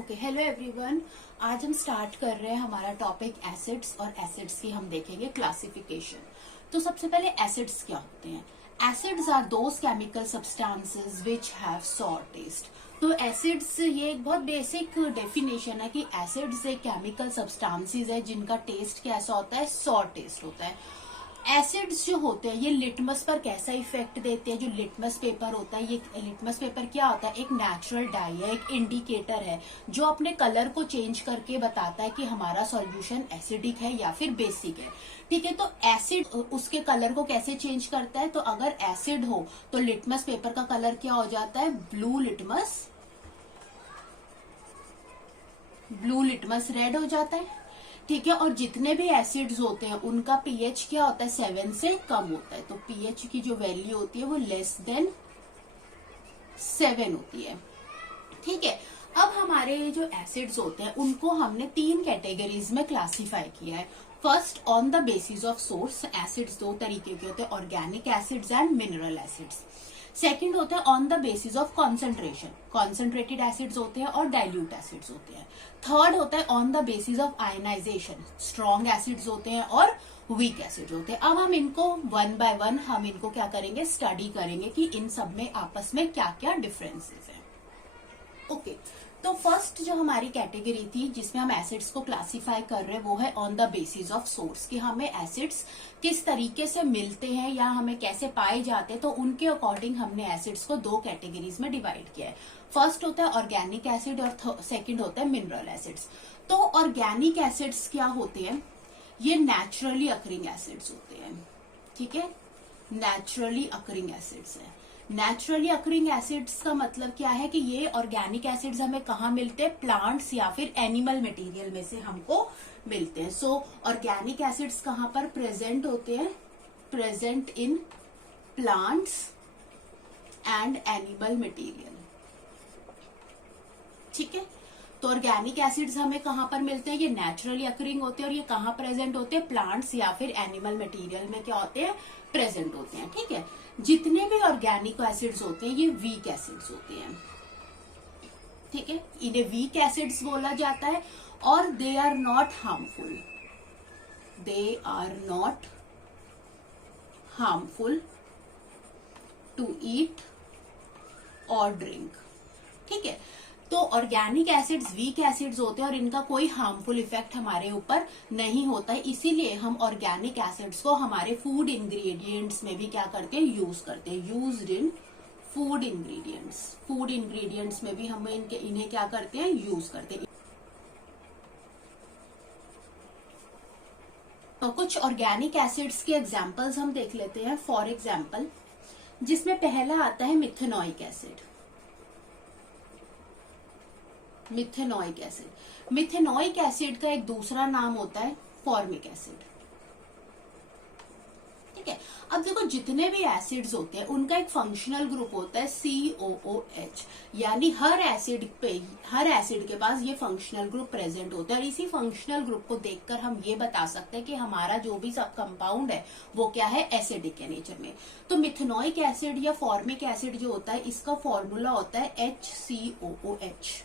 Okay, hello everyone. आज हम start कर रहे हैं हमारा टॉपिक एसिड्स, और एसिड्स की हम देखेंगे क्लासिफिकेशन। तो सबसे पहले एसिड्स क्या होते हैं? Acids are those chemical substances which have sour taste. तो एसिड्स, ये एक बहुत बेसिक डेफिनेशन है कि एसिड्स एक केमिकल सब्सटेंसेस है जिनका टेस्ट कैसा होता है, सॉर टेस्ट होता है। एसिड्स जो होते हैं ये लिटमस पर कैसा इफेक्ट देते हैं? जो लिटमस पेपर होता है, ये लिटमस पेपर क्या होता है? एक नेचुरल डाई है, एक इंडिकेटर है जो अपने कलर को चेंज करके बताता है कि हमारा सॉल्यूशन एसिडिक है या फिर बेसिक है। ठीक है, तो एसिड उसके कलर को कैसे चेंज करता है? तो अगर एसिड हो तो लिटमस पेपर का कलर क्या हो जाता है? ब्लू लिटमस रेड हो जाता है। ठीक है, और जितने भी एसिड्स होते हैं उनका पीएच क्या होता है? 7 से कम होता है। तो पीएच की जो वैल्यू होती है वो लेस देन 7 होती है। ठीक है, अब हमारे जो एसिड्स होते हैं उनको हमने 3 कैटेगरीज में क्लासिफाई किया है। First, on the basis of source. Acids 2 तरीके के होते हैं, organic acids and mineral acids. Second होता है on the basis of concentration. Concentrated acids होते हैं और डाइल्यूट एसिड्स होते हैं। थर्ड होता है on the basis of ionization. Strong acids होते हैं और वीक एसिड्स होते हैं। अब हम इनको वन बाय वन हम इनको क्या करेंगे? स्टडी करेंगे कि इन सब में आपस में क्या क्या डिफरेंसेस हैं। ओके, तो फर्स्ट जो हमारी कैटेगरी थी जिसमें हम एसिड्स को क्लासिफाई कर रहे हैं वो है on the basis of source, कि हमें एसिड्स किस तरीके से मिलते हैं या हमें कैसे पाए जाते हैं। तो उनके अकॉर्डिंग हमने एसिड्स को 2 कैटेगरीज में डिवाइड किया है। फर्स्ट होता है ऑर्गेनिक एसिड और सेकेंड होता है मिनरल एसिड्स। तो ऑर्गेनिक एसिड्स क्या होते हैं? ये नेचुरली अकरिंग एसिड्स होते हैं। ठीक है, नेचुरली अकरिंग एसिड्स है। नेचुरली अकरिंग एसिड्स का मतलब क्या है कि ये ऑर्गेनिक एसिड्स हमें कहाँ मिलते हैं? प्लांट्स या फिर एनिमल मटेरियल में से हमको मिलते हैं। सो ऑर्गेनिक एसिड्स कहाँ पर प्रेजेंट होते हैं? Present in plants and animal material. ठीक है, तो ऑर्गेनिक एसिड्स हमें कहाँ पर मिलते हैं? ये नेचुरली अकरिंग होते हैं और ये कहाँ प्रेजेंट होते हैं? प्लांट्स या फिर एनिमल मटेरियल में क्या होते हैं? प्रेजेंट होते हैं। ठीक है, जितने भी ऑर्गेनिक एसिड्स होते हैं ये वीक एसिड्स होते हैं। ठीक है, इन्हें वीक एसिड्स बोला जाता है और they are not harmful. They are not harmful to eat और ड्रिंक। ठीक है, तो ऑर्गेनिक एसिड्स वीक एसिड्स होते हैं और इनका कोई हार्मफुल इफेक्ट हमारे ऊपर नहीं होता है। इसीलिए हम ऑर्गेनिक एसिड्स को हमारे फूड इंग्रेडिएंट्स में भी क्या करते हैं? यूज करते हैं। Used in food ingredients. Food ingredients में भी हम इन्हें क्या करते हैं? यूज करते हैं। तो कुछ ऑर्गेनिक एसिड्स के एग्जाम्पल्स हम देख लेते हैं। फॉर एग्जाम्पल, जिसमें पहला आता है methanoic acid. Methanoic acid. Methanoic acid का एक दूसरा नाम होता है फॉर्मिक एसिड। ठीक है, अब देखो जितने भी एसिड्स होते हैं उनका एक फंक्शनल ग्रुप होता है COOH, यानी हर एसिड के पास ये फंक्शनल ग्रुप प्रेजेंट होता है। और इसी फंक्शनल ग्रुप को देखकर हम ये बता सकते हैं कि हमारा जो भी सब कंपाउंड है वो क्या है? एसिडिक के नेचर में। तो मिथेनोइक एसिड या फॉर्मिक एसिड जो होता है इसका फॉर्मूला होता है HCOOH।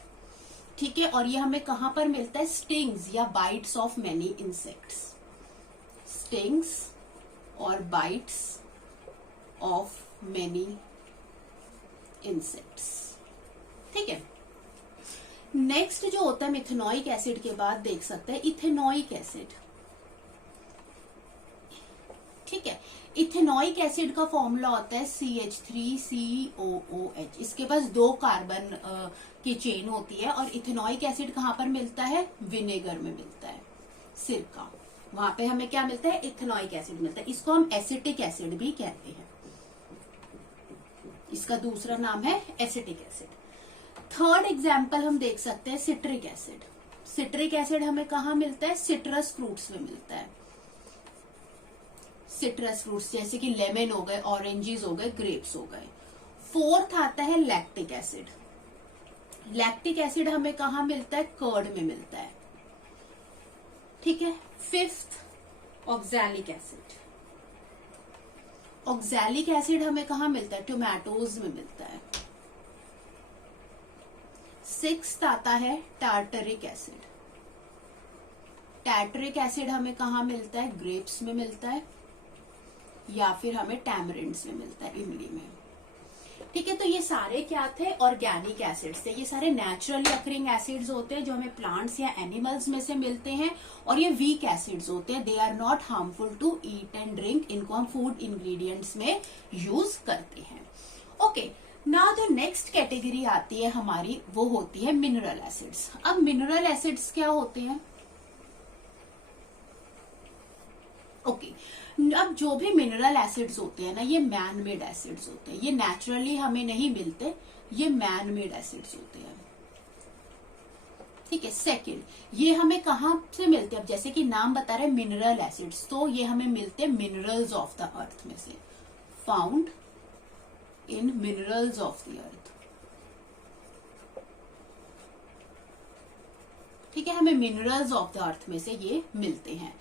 ठीक है, और ये हमें कहां पर मिलता है? स्टिंग्स या bytes of many insects. Stings और बाइट्स ऑफ मेनी इंसेक्ट्स। ठीक है, नेक्स्ट जो होता है मिथेनोइक एसिड के बाद देख सकते हैं इथेनोइक एसिड। ठीक है, इथेनोइक एसिड का फॉर्मूला होता है CH3COOH। इसके पास 2 कार्बन की चेन होती है। और इथेनोइक एसिड कहाँ पर मिलता है? विनेगर में मिलता है, सिरका। वहां पे हमें क्या मिलता है? इथेनोइक एसिड मिलता है। इसको हम एसिटिक एसिड भी कहते हैं। इसका दूसरा नाम है एसिटिक एसिड। थर्ड एग्जाम्पल हम देख सकते हैं सिट्रिक एसिड। सिट्रिक एसिड हमें कहाँ मिलता है? सिट्रस फ्रूट्स में मिलता है। सिट्रस फ्रूट्स जैसे कि लेमन हो गए, ऑरेंजेस हो गए, ग्रेप्स हो गए। फोर्थ आता है लैक्टिक एसिड। लैक्टिक एसिड हमें कहाँ मिलता है? कर्ड में मिलता है। ठीक है, fifth oxalic acid. Oxalic acid हमें कहाँ मिलता है? टोमेटोज में मिलता है। सिक्स्थ आता है टार्टरिक एसिड। टार्टरिक एसिड हमें कहाँ मिलता है? ग्रेप्स में मिलता है या फिर हमें टैमरिंड्स में मिलता है, इमली में। ठीक है, तो ये सारे क्या थे? ऑर्गेनिक एसिड्स थे। ये सारे नेचुरली अकरिंग एसिड्स होते हैं जो हमें प्लांट्स या एनिमल्स में से मिलते हैं, और ये वीक एसिड्स होते हैं। They are not harmful to eat and drink. इनको हम फूड इंग्रेडिएंट्स में यूज करते हैं। ओके, ना जो नेक्स्ट कैटेगरी आती है हमारी, वो होती है मिनरल एसिड्स। अब मिनरल एसिड्स क्या होते हैं? ओके, अब जो भी मिनरल एसिड्स होते हैं ना, ये मैन मेड एसिड्स होते हैं। ये नेचुरली हमें नहीं मिलते, ये मैन मेड एसिड्स होते हैं। ठीक है। सेकंड, ये हमें कहाँ से मिलते हैं? अब जैसे कि नाम बता रहे मिनरल एसिड्स, तो ये हमें मिलते हैं मिनरल्स ऑफ द अर्थ में से। Found in minerals of the earth. ठीक है, हमें मिनरल्स ऑफ द अर्थ में से ये मिलते हैं।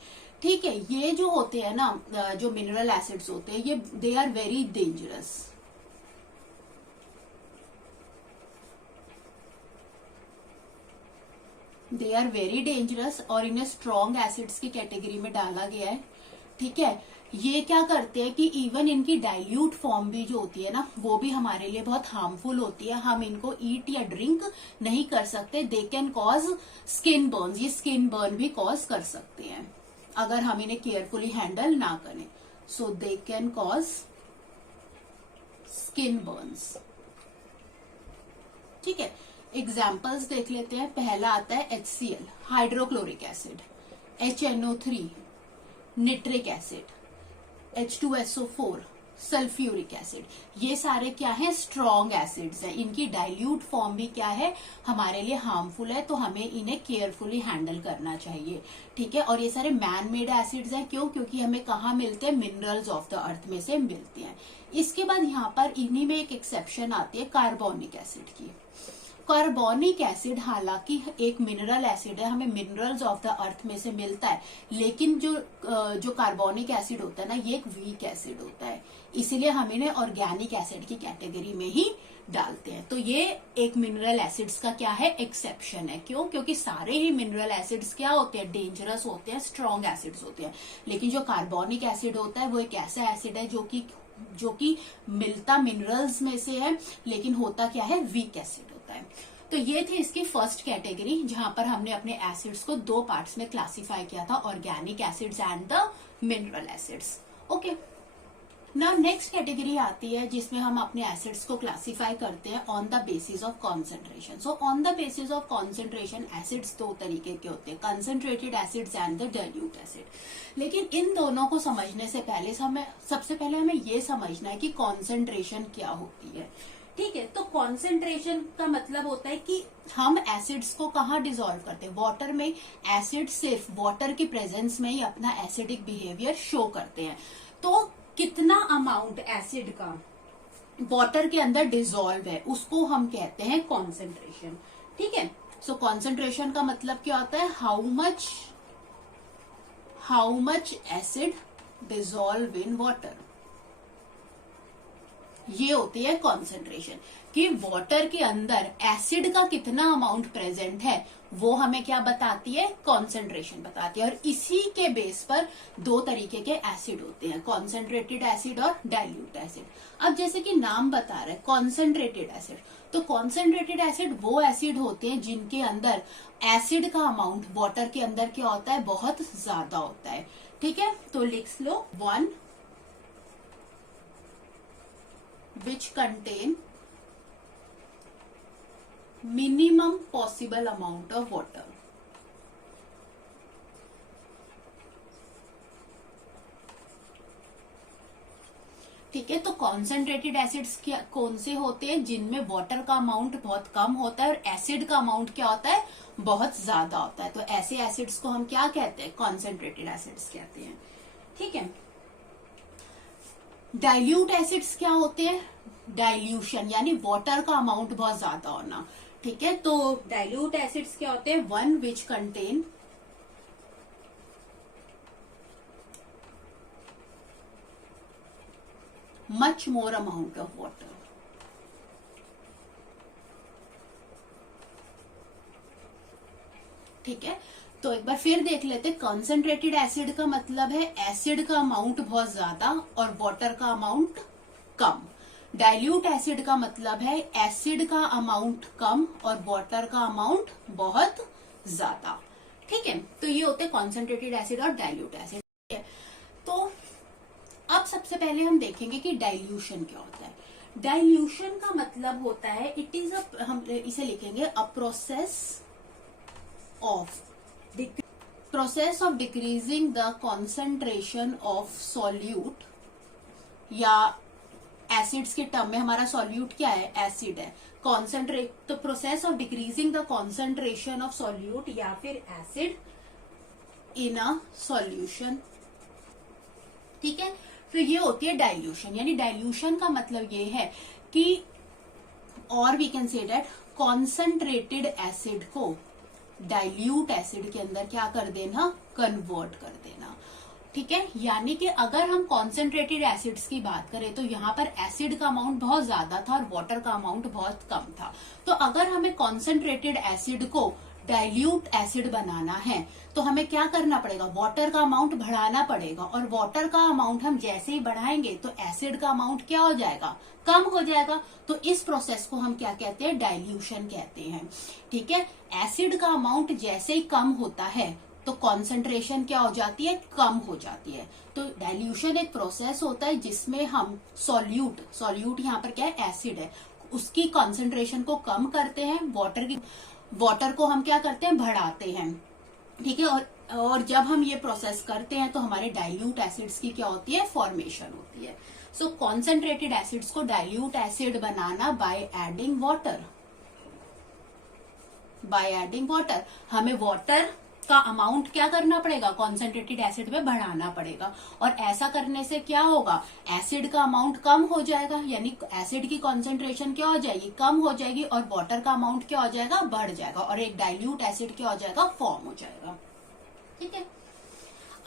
ठीक है, ये जो होते हैं ना, जो मिनरल एसिड्स होते हैं, ये they are very dangerous. They are very dangerous और इन्हें स्ट्रॉन्ग एसिड्स की कैटेगरी में डाला गया है। ठीक है, ये क्या करते हैं कि इवन इनकी डाइल्यूट फॉर्म भी जो होती है ना, वो भी हमारे लिए बहुत हार्मफुल होती है। हम इनको ईट या ड्रिंक नहीं कर सकते। दे कैन कॉज स्किन बर्न्स। ये स्किन बर्न भी कॉज कर सकते हैं अगर हम इन्हें केयरफुली हैंडल ना करें। So they can cause skin burns. ठीक है, एग्जाम्पल्स देख लेते हैं। पहला आता है HCl, hydrochloric acid, HNO3, nitric acid, H2SO4, sulphuric acid. ये सारे क्या है? स्ट्रॉन्ग एसिड्स हैं। इनकी डाइल्यूट फॉर्म भी क्या है? हमारे लिए हार्मफुल है, तो हमें इन्हें केयरफुली हैंडल करना चाहिए। ठीक है, और ये सारे मैन मेड एसिड्स हैं। क्यों? क्योंकि हमें कहाँ मिलते हैं? मिनरल्स ऑफ द अर्थ में से मिलते हैं। इसके बाद यहाँ पर इन्हीं में एक एक्सेप्शन आती है कार्बोनिक एसिड की। कार्बोनिक एसिड हालांकि एक मिनरल एसिड है, हमें मिनरल्स ऑफ द अर्थ में से मिलता है, लेकिन जो कार्बोनिक एसिड होता है ना, ये एक वीक एसिड होता है। इसीलिए हम इन्हें ऑर्गेनिक एसिड की कैटेगरी में ही डालते हैं। तो ये एक मिनरल एसिड्स का क्या है? एक्सेप्शन है। क्यों? क्योंकि सारे ही मिनरल एसिड्स क्या होते हैं? डेंजरस होते हैं, स्ट्रॉन्ग एसिड्स होते हैं। लेकिन जो कार्बोनिक एसिड होता है वो एक ऐसा एसिड है जो कि मिलता मिनरल्स में से है, लेकिन होता क्या है? वीक एसिड होता है। तो ये थी इसकी फर्स्ट कैटेगरी, जहां पर हमने अपने एसिड्स को दो पार्ट्स में क्लासिफाई किया था, organic acids and the mineral acids. Okay, now next category आती है जिसमें हम अपने एसिड्स को क्लासिफाई करते हैं on the basis of concentration. So on the basis of concentration acids दो तरीके के होते हैं, concentrated acids and the dilute acid. लेकिन इन दोनों को समझने से पहले सबसे पहले हमें ये समझना है कि कॉन्सेंट्रेशन क्या होती है। ठीक है, तो कॉन्सेंट्रेशन का मतलब होता है कि हम एसिड्स को कहाँ डिसॉल्व करते हैं? वाटर में। एसिड सिर्फ वाटर की प्रेजेंस में ही अपना एसिडिक बिहेवियर शो करते हैं। तो कितना अमाउंट एसिड का वाटर के अंदर डिसॉल्व है, उसको हम कहते हैं कॉन्सेंट्रेशन। ठीक है, सो कॉन्सेंट्रेशन का मतलब क्या होता है? How much acid dissolve in water. ये होती है कॉन्सेंट्रेशन, कि वाटर के अंदर एसिड का कितना अमाउंट प्रेजेंट है, वो हमें क्या बताती है? कॉन्सेंट्रेशन बताती है। और इसी के बेस पर दो तरीके के एसिड होते हैं, कॉन्सेंट्रेटेड एसिड और डाइल्यूट एसिड। अब जैसे कि नाम बता रहा है कॉन्सेंट्रेटेड एसिड, तो कॉन्सेंट्रेटेड एसिड वो एसिड होते हैं जिनके अंदर एसिड का अमाउंट वाटर के अंदर क्या होता है? बहुत ज्यादा होता है। ठीक है, तो लिख लो 1 which contain minimum possible amount of water। ठीक है, तो कॉन्सेंट्रेटेड एसिड्स कौन से होते हैं? जिनमें वाटर का अमाउंट बहुत कम होता है और एसिड का अमाउंट क्या होता है? बहुत ज्यादा होता है। तो ऐसे एसिड्स को हम क्या कहते हैं? कॉन्सेंट्रेटेड एसिड्स कहते हैं। ठीक है, डाइल्यूट एसिड्स क्या होते हैं? डाइल्यूशन यानी वाटर का अमाउंट बहुत ज्यादा होना। ठीक है, तो डाइल्यूट एसिड्स क्या होते हैं? 1 which contain much more amount of water. ठीक है, तो एक बार फिर देख लेते। कॉन्सेंट्रेटेड एसिड का मतलब है एसिड का अमाउंट बहुत ज्यादा और वाटर का अमाउंट कम। डाइल्यूट एसिड का मतलब है एसिड का अमाउंट कम और वाटर का अमाउंट बहुत ज्यादा। ठीक है, तो ये होते हैं कॉन्सेंट्रेटेड एसिड और डाइल्यूट एसिड। ठीक है, तो अब सबसे पहले हम देखेंगे कि डाइल्यूशन क्या होता है। डाइल्यूशन का मतलब होता है इट इज हम इसे लिखेंगे a process of decreasing the concentration of solute, या एसिड्स के टर्म में हमारा सॉल्यूट क्या है, एसिड है। कॉन्सेंट्रेट, तो process of decreasing the concentration of solute या फिर एसिड इन अ सॉल्यूशन। ठीक है, तो ये होती है डाइल्यूशन। यानी डाइल्यूशन का मतलब ये है कि, और we can say that concentrated acid को डाइल्यूट एसिड के अंदर क्या कर देना, कन्वर्ट कर देना। ठीक है, यानी कि अगर हम कॉन्सेंट्रेटेड एसिड्स की बात करें तो यहाँ पर एसिड का अमाउंट बहुत ज्यादा था और वाटर का अमाउंट बहुत कम था। तो अगर हमें कॉन्सेंट्रेटेड एसिड को डाइल्यूट एसिड बनाना है तो हमें क्या करना पड़ेगा, वाटर का अमाउंट बढ़ाना पड़ेगा। और वाटर का अमाउंट हम जैसे ही बढ़ाएंगे तो एसिड का अमाउंट क्या हो जाएगा, कम हो जाएगा। तो इस प्रोसेस को हम क्या कहते हैं, डाइल्यूशन कहते हैं। ठीक है, एसिड का अमाउंट जैसे ही कम होता है तो कॉन्सेंट्रेशन क्या हो जाती है, कम हो जाती है। तो डाइल्यूशन एक प्रोसेस होता है जिसमें हम सॉल्यूट यहाँ पर क्या है, एसिड है, उसकी कॉन्सेंट्रेशन को कम करते हैं, वाटर को हम क्या करते हैं, बढ़ाते हैं। ठीक है, और जब हम ये प्रोसेस करते हैं तो हमारे डाइल्यूट एसिड्स की क्या होती है, फॉर्मेशन होती है। सो कॉन्सेंट्रेटेड एसिड्स को dilute acid banana by adding water. हमें वाटर का अमाउंट क्या करना पड़ेगा, कॉन्सेंट्रेटेड एसिड में बढ़ाना पड़ेगा। और ऐसा करने से क्या होगा, एसिड का अमाउंट कम हो जाएगा, यानी एसिड की कॉन्सेंट्रेशन क्या हो जाएगी, कम हो जाएगी, और वाटर का अमाउंट क्या हो जाएगा, बढ़ जाएगा, और एक डाइल्यूट एसिड क्या हो जाएगा, फॉर्म हो जाएगा। ठीक है,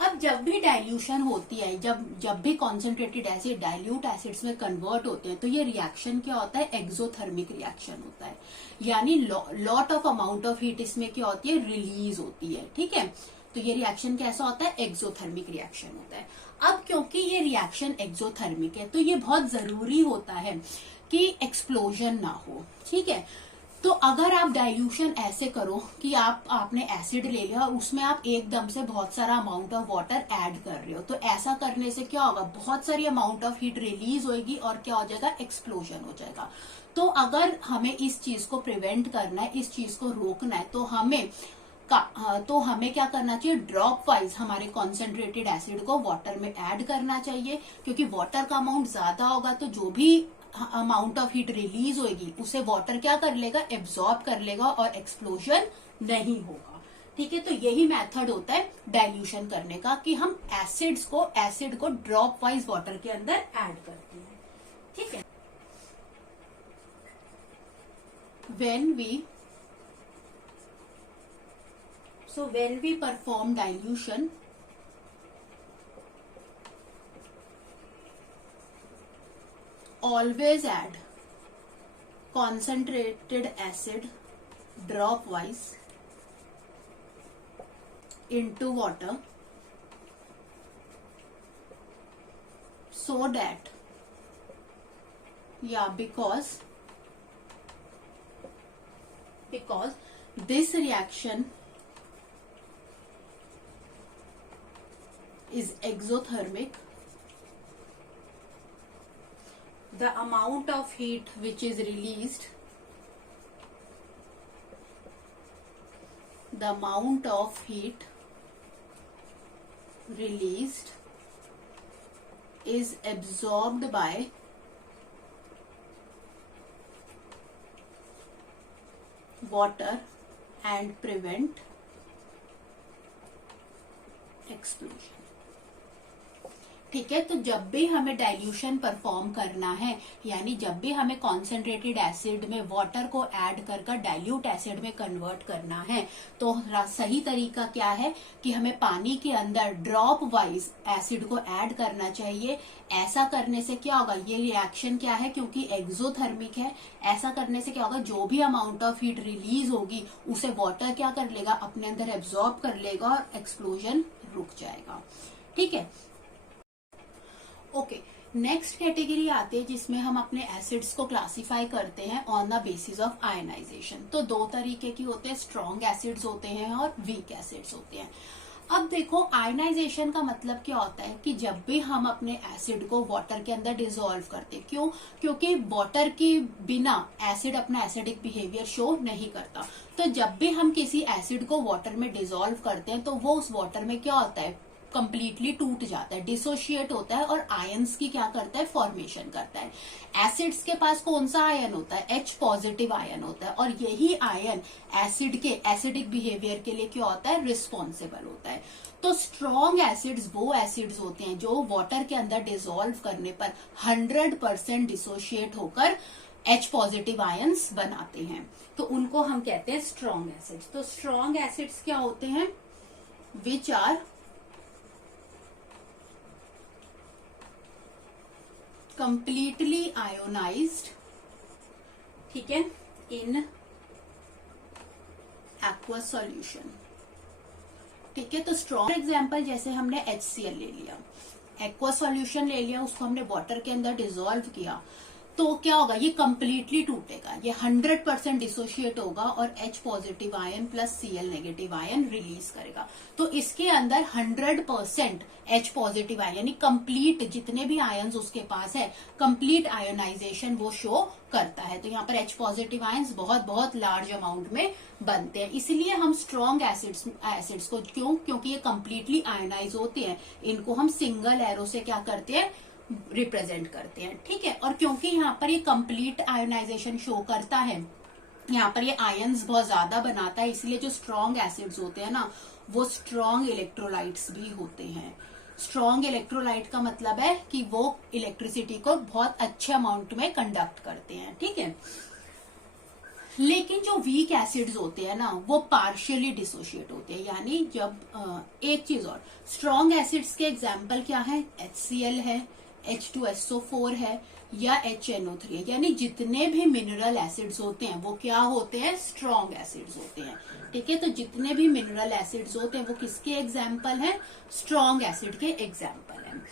अब जब भी डाइल्यूशन होती है, जब भी कॉन्सेंट्रेटेड एसिड डाइल्यूट एसिड्स में कन्वर्ट होते हैं तो ये रिएक्शन क्या होता है, एक्सोथर्मिक रिएक्शन होता है। यानी lot of amount of heat इसमें क्या होती है, रिलीज होती है। ठीक है, तो ये रिएक्शन कैसा होता है, एक्सोथर्मिक रिएक्शन होता है। अब क्योंकि ये रिएक्शन एक्सोथर्मिक है तो ये बहुत जरूरी होता है कि एक्सप्लोजन ना हो। ठीक है, तो अगर आप डाइल्यूशन ऐसे करो कि आपने एसिड ले लिया, उसमें आप एकदम से बहुत सारा अमाउंट ऑफ वाटर ऐड कर रहे हो, तो ऐसा करने से क्या होगा, बहुत सारी अमाउंट ऑफ हीट रिलीज होगी और क्या हो जाएगा, एक्सप्लोजन हो जाएगा। तो अगर हमें इस चीज को प्रिवेंट करना है, इस चीज को रोकना है, तो हमें क्या करना चाहिए, ड्रॉप वाइज हमारे कॉन्सेंट्रेटेड एसिड को वाटर में ऐड करना चाहिए। क्योंकि वाटर का अमाउंट ज्यादा होगा तो जो भी अमाउंट ऑफ हीट रिलीज होगी उसे वाटर क्या कर लेगा, एब्जॉर्ब कर लेगा और एक्सप्लोजन नहीं होगा। ठीक है, तो यही मेथड होता है डाइल्यूशन करने का कि हम एसिड को ड्रॉप वाइज वाटर के अंदर ऐड करते हैं। ठीक है, when we perform dilution, always add concentrated acid drop wise into water so that, because this reaction is exothermic, the amount of heat which is released is absorbed by water and prevent explosion. ठीक है, तो जब भी हमें dilution perform करना है, यानी जब भी हमें कॉन्सेंट्रेटेड एसिड में वाटर को ऐड कर डाइल्यूट एसिड में कन्वर्ट करना है, तो सही तरीका क्या है कि हमें पानी के अंदर ड्रॉप वाइज एसिड को ऐड करना चाहिए। ऐसा करने से क्या होगा, ये रिएक्शन क्या है, क्योंकि एक्सोथर्मिक है, ऐसा करने से क्या होगा, जो भी अमाउंट ऑफ हीट रिलीज होगी उसे वाटर क्या कर लेगा, अपने अंदर एब्जॉर्ब कर लेगा और एक्सप्लोजन रुक जाएगा। ठीक है, ओके, नेक्स्ट कैटेगरी आती है जिसमें हम अपने एसिड्स को क्लासिफाई करते हैं on the basis of ionization. तो दो तरीके की होते हैं, स्ट्रॉन्ग एसिड्स होते हैं और वीक एसिड्स होते हैं। अब देखो, आयनाइजेशन का मतलब क्या होता है कि जब भी हम अपने एसिड को वाटर के अंदर डिसॉल्व करते हैं, क्यों, क्योंकि वाटर के बिना एसिड अपना एसिडिक बिहेवियर शो नहीं करता। तो जब भी हम किसी एसिड को वाटर में डिसॉल्व करते हैं तो वो उस वाटर में क्या होता है, कंप्लीटली टूट जाता है, डिसोशिएट होता है और आयंस की क्या करता है, फॉर्मेशन करता है। एसिड्स के पास कौन सा आयन होता है, H पॉजिटिव आयन होता है, और यही आयन एसिड के एसिडिक बिहेवियर के लिए क्या होता है, रिस्पॉन्सिबल होता है। तो स्ट्रॉन्ग एसिड्स वो एसिड्स होते हैं जो वाटर के अंदर डिसॉल्व करने पर 100% डिसोशिएट होकर H पॉजिटिव आयंस बनाते हैं, तो उनको हम कहते हैं स्ट्रॉन्ग एसिड्स। तो स्ट्रॉन्ग एसिड्स क्या होते हैं, विच आर completely ionized, ठीक है, in aqueous solution। ठीक है, तो स्ट्रॉन्ग एग्जाम्पल जैसे हमने HCl ले लिया, एक्वा सॉल्यूशन ले लिया, उसको हमने वाटर के अंदर डिसॉल्व किया, तो क्या होगा, ये कंप्लीटली टूटेगा, ये 100% डिसोशिएट होगा और H positive ion plus Cl negative ion release करेगा। तो इसके अंदर 100% H पॉजिटिव आयन, यानी कंप्लीट जितने भी आयन्स उसके पास है, कंप्लीट आयोनाइजेशन वो शो करता है। तो यहाँ पर H पॉजिटिव आयन्स बहुत बहुत लार्ज अमाउंट में बनते हैं, इसलिए हम स्ट्रॉन्ग एसिड्स को, क्यों, क्योंकि ये कंप्लीटली आयोनाइज होते हैं, इनको हम सिंगल एरो से क्या करते हैं, रिप्रेजेंट करते हैं। ठीक है, और क्योंकि यहाँ पर ये कंप्लीट आयोनाइजेशन शो करता है, यहाँ पर ये आयंस बहुत ज्यादा बनाता है, इसलिए जो स्ट्रॉन्ग एसिड्स होते हैं ना, वो स्ट्रॉन्ग इलेक्ट्रोलाइट्स भी होते हैं। स्ट्रॉन्ग इलेक्ट्रोलाइट का मतलब है कि वो इलेक्ट्रिसिटी को बहुत अच्छे अमाउंट में कंडक्ट करते हैं। ठीक है, लेकिन जो वीक एसिड्स होते हैं ना, वो पार्शियली डिसोशिएट होते हैं, यानी जब एक चीज और, स्ट्रॉन्ग एसिड्स के एग्जाम्पल क्या है, HCl है, H2SO4 है या HNO3 है, यानी जितने भी मिनरल एसिड्स होते हैं वो क्या होते हैं, स्ट्रॉन्ग एसिड्स होते हैं। ठीक है, तो जितने भी मिनरल एसिड्स होते हैं वो किसके एग्जाम्पल हैं, स्ट्रॉन्ग एसिड के एग्जाम्पल हैं।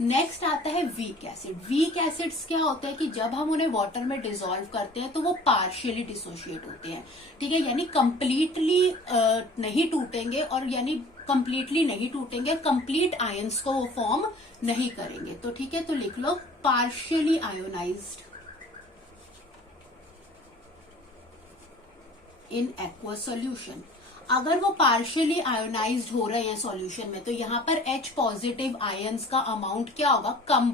नेक्स्ट आता है वीक एसिड। वीक एसिड्स क्या होता है कि जब हम उन्हें वाटर में डिसॉल्व करते हैं तो वो पार्शियली डिसोशिएट होते हैं। ठीक है, यानी कंप्लीटली नहीं टूटेंगे, और यानी कंप्लीटली नहीं टूटेंगे, कंप्लीट आयंस को वो फॉर्म नहीं करेंगे। तो ठीक है, तो लिख लो partially ionised in aqueous solution. अगर वो पार्शियली आयोनाइज्ड हो रहे हैं सॉल्यूशन में, तो यहाँ पर H पॉजिटिव आयंस का अमाउंट क्या होगा, कम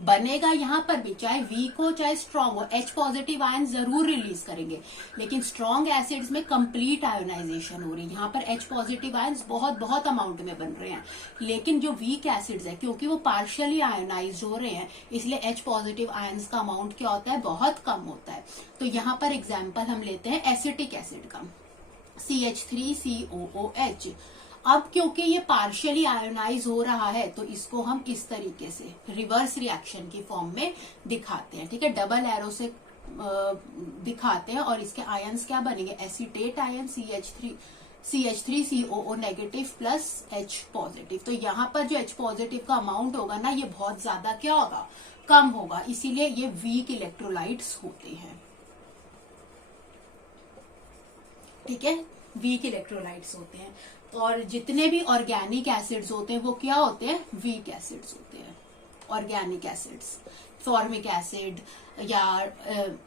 बनेगा यहाँ पर भी, चाहे वीक हो चाहे स्ट्रांग हो, H पॉजिटिव आयन जरूर रिलीज करेंगे। लेकिन स्ट्रॉन्ग एसिड्स में कंप्लीट आयोनाइजेशन हो रही है, यहाँ पर H पॉजिटिव आयंस बहुत बहुत अमाउंट में बन रहे हैं। लेकिन जो वीक एसिड्स है, क्योंकि वो पार्शियली आयोनाइज हो रहे हैं, इसलिए H पॉजिटिव आयंस का अमाउंट क्या होता है, बहुत कम होता है। तो यहाँ पर एग्जाम्पल हम लेते हैं एसिटिक एसिड का, CH3COOH। अब क्योंकि ये पार्शियली आयोनाइज हो रहा है, तो इसको हम इस तरीके से रिवर्स रिएक्शन की फॉर्म में दिखाते हैं। ठीक है, डबल एरो से दिखाते हैं, और इसके आयंस क्या बनेंगे, acetate ion CH3COO negative plus H positive. तो यहाँ पर जो H पॉजिटिव का अमाउंट होगा ना, ये बहुत ज्यादा क्या होगा, कम होगा, इसीलिए ये वीक इलेक्ट्रोलाइट्स होते हैं। ठीक है, वीक इलेक्ट्रोलाइट्स होते हैं। और जितने भी ऑर्गेनिक एसिड्स होते हैं वो क्या होते हैं, वीक एसिड्स होते हैं। ऑर्गेनिक एसिड्स, फॉर्मिक एसिड या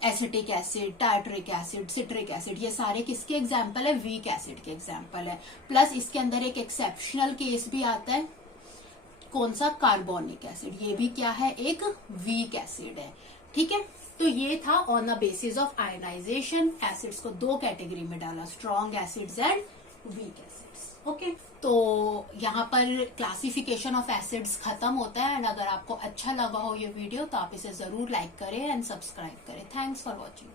acetic acid, tartaric acid, citric acid, ये सारे किसके एग्जाम्पल है, वीक एसिड के एग्जाम्पल है। प्लस इसके अंदर एक एक्सेप्शनल केस भी आता है, कौन सा, कार्बोनिक एसिड, ये भी क्या है, एक वीक एसिड है। ठीक है, तो ये था on the basis of ionization. Acids को दो कैटेगरी में डाला, strong acids and weak acids. Okay तो यहाँ पर क्लासिफिकेशन ऑफ एसिड्स खत्म होता है। एंड अगर आपको अच्छा लगा हो ये वीडियो तो आप इसे जरूर लाइक करें एंड सब्सक्राइब करें। Thanks for watching.